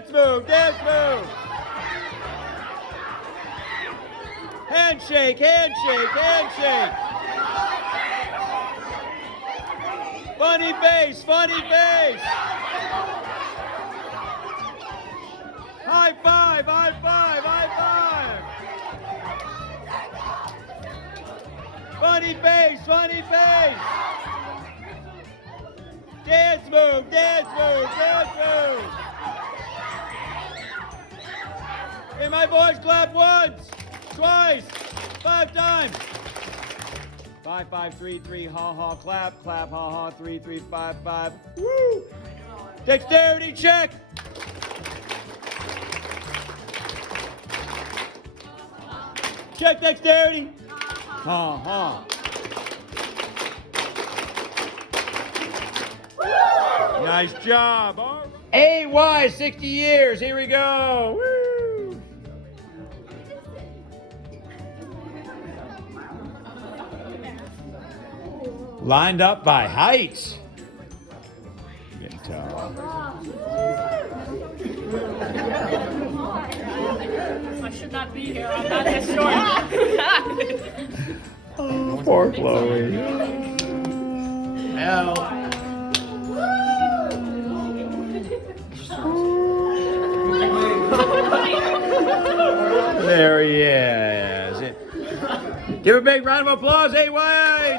Dance move, dance move. Handshake, handshake, handshake. Funny face, funny face. High five, high five, high five. Funny face, funny face. Dance move, dance move, dance move. Hey, my boys, clap once, twice, 5 times. 5, 5, 3, 3, ha, ha, clap, clap, ha, ha, 3, 3, 5, 5. Woo! Dexterity check. Check dexterity. Ha, ha. Nice job. AY, 60 years. Here we go. Woo! Lined up by height. You can tell. I should not be here. I'm not this short. Oh, poor Chloe. Help. There he is. Give a big round of applause, AY.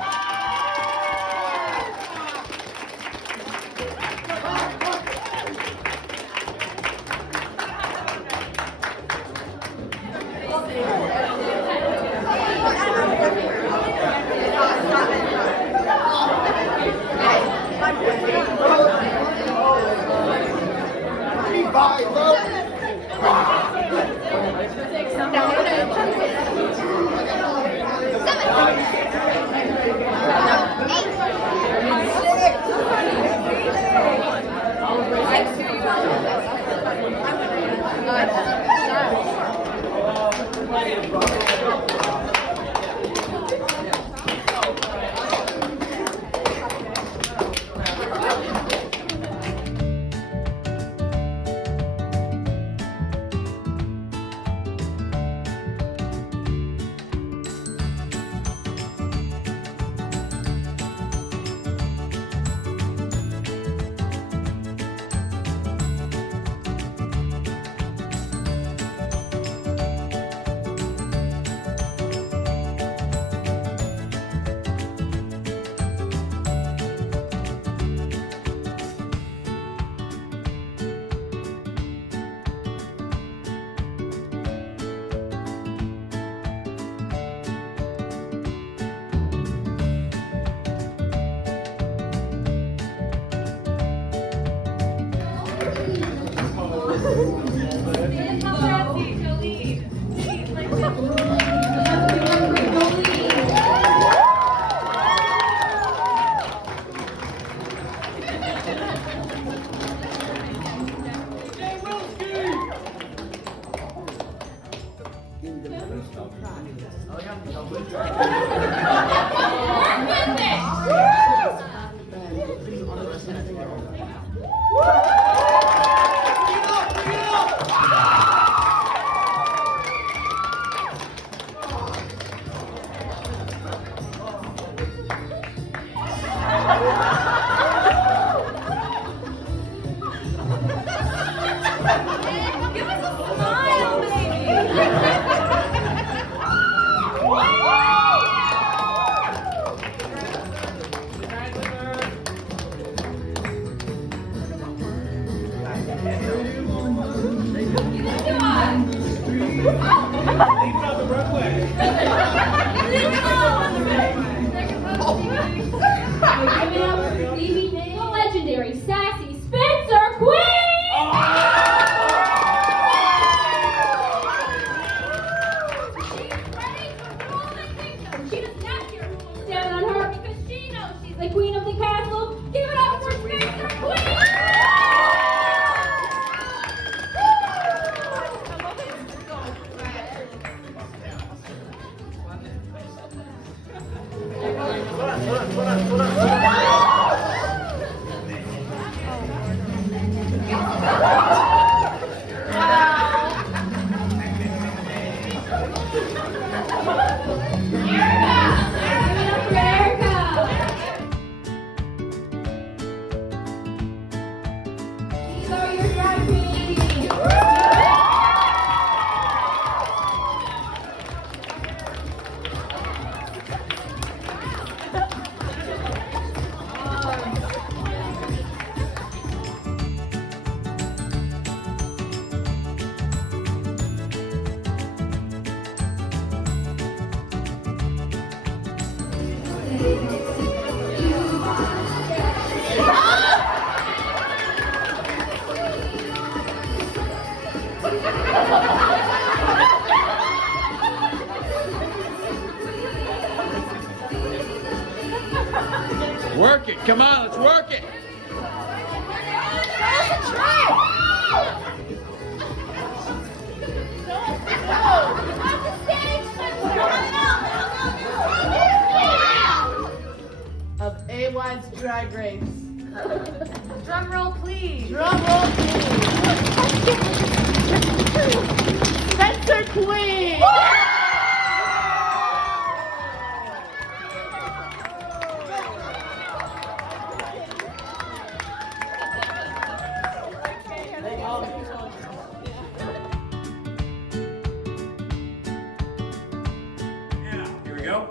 Work it. Come on, let's work it. Of AY's Drag Race. Drum roll, please. Drum roll, please. Spencer Queen. Here we go.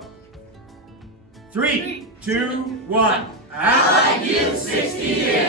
3, 2, 1. I give 60 years.